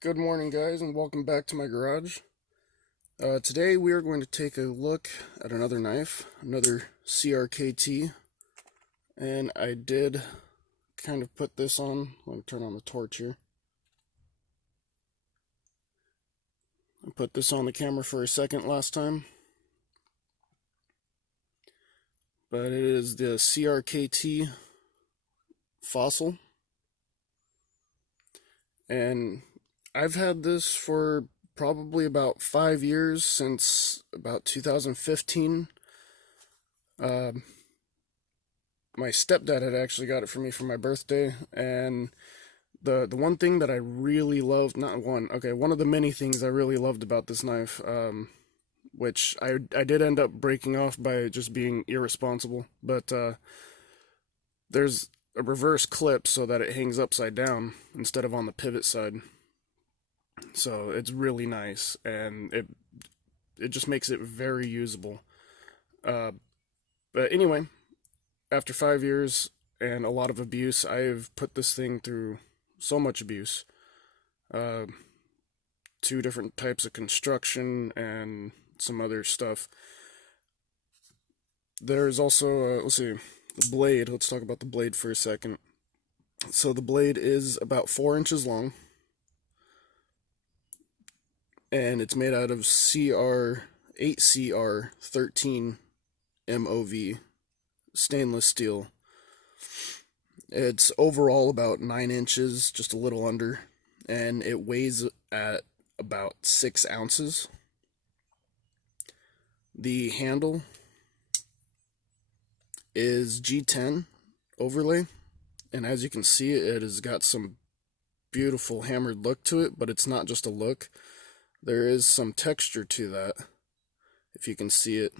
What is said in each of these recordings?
Good morning, guys, and welcome back to my garage. Today we are going to take a look at another knife, another CRKT, and I did kind of put this on. Let me turn on the torch here. I put this on the camera for a second last time, but it is the CRKT Fossil, and I've had this for probably about 5 years, since about 2015. My stepdad had actually got it for me for my birthday, and the one thing that I really loved, not one, okay, one of the many things I really loved about this knife, which I did end up breaking off by just being irresponsible, but there's a reverse clip so that it hangs upside down instead of on the pivot side. So it's really nice, and it just makes it very usable. Uh, but anyway, after 5 years and a lot of abuse, I've put this thing through so much abuse. Uh, Two different types of construction and some other stuff. There's also, let's see, the blade. Let's talk about the blade for a second. So the blade is about 4 inches long, and it's made out of 8CR13 MOV stainless steel. It's overall about 9 inches, just a little under, and it weighs at about 6 ounces. The handle is G10 overlay, and as you can see, it has got some beautiful hammered look to it, but it's not just a look. There is some texture to that, if you can see it.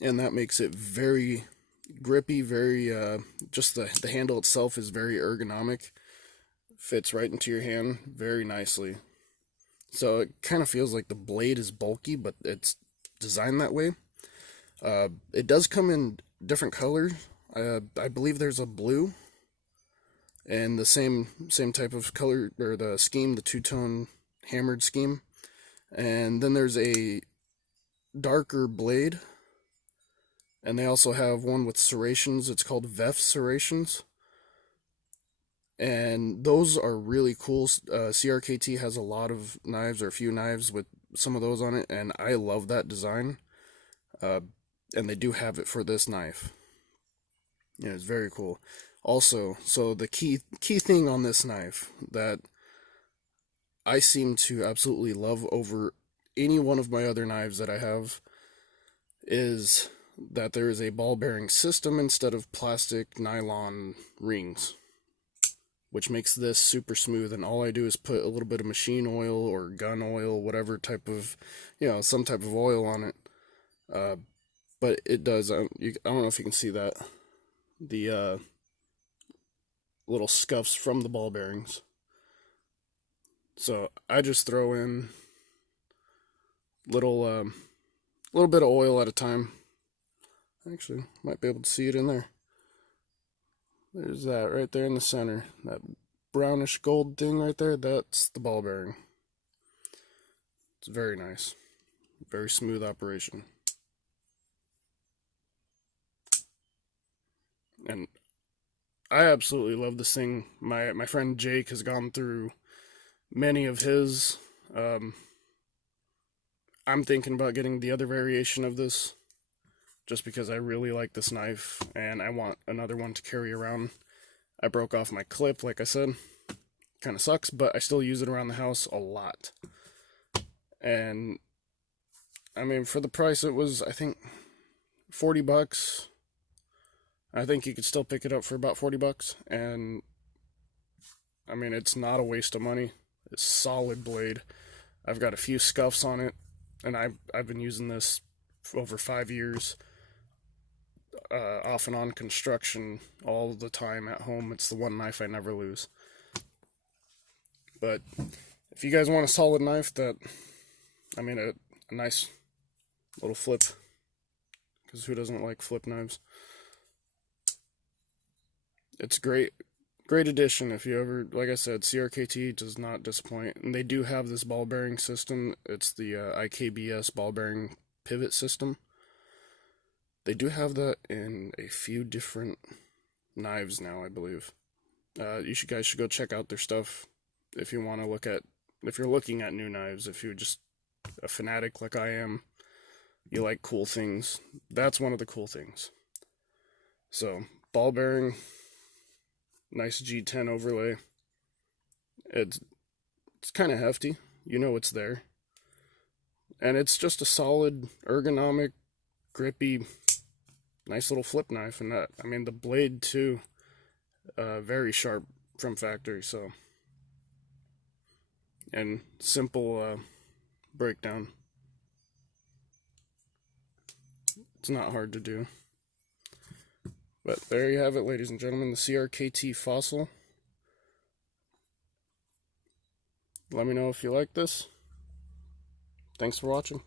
And that makes it very grippy, very, just the handle itself is very ergonomic. Fits right into your hand very nicely. So it kind of feels like the blade is bulky, but it's designed that way. It does come in different colors. I believe there's a blue, and the same type of color, or the scheme, the two-tone hammered scheme. And then there's a darker blade, and they also have one with serrations. It's called VEF serrations, and those are really cool. CRKT has a lot of knives, or a few knives with some of those on it, and I love that design. And they do have it for this knife. Yeah, it's very cool. Also, so the key thing on this knife that I seem to absolutely love over any one of my other knives that I have is that there is a ball bearing system instead of plastic nylon rings, which makes this super smooth. And all I do is put a little bit of machine oil or gun oil, whatever type of, some type of oil on it. But it does, I don't know if you can see that, the little scuffs from the ball bearings. So I just throw in little bit of oil at a time. Actually, might be able to see it in there. There's that right there in the center. That brownish gold thing right there, that's the ball bearing. It's very nice. Very smooth operation. And I absolutely love this thing. My friend Jake has gone through many of his. I'm thinking about getting the other variation of this, just because I really like this knife and I want another one to carry around. I broke off my clip, like I said. Kind of sucks, but I still use it around the house a lot. And I mean, for the price, it was, I think, $40. I think you could still pick it up for about $40, and I mean, it's not a waste of money. It's a solid blade. I've got a few scuffs on it, and I've been using this for over 5 years, off and on construction all the time at home. It's the one knife I never lose. But if you guys want a solid knife that, I mean, a nice little flip, because who doesn't like flip knives? It's great. Great addition if you ever, like I said, CRKT does not disappoint. And they do have this ball bearing system. It's the IKBS ball bearing pivot system. They do have that in a few different knives now, I believe. You guys should go check out their stuff if you want to look at, if you're looking at new knives, if you're just a fanatic like I am, you like cool things. That's one of the cool things. So, ball bearing, nice G10 overlay. It's kind of hefty. You know it's there. And it's just a solid, ergonomic, grippy, nice little flip knife. And that, I mean, the blade too, very sharp from factory. So, and simple breakdown. It's not hard to do. But there you have it, ladies and gentlemen, the CRKT Fossil. Let me know if you like this. Thanks for watching.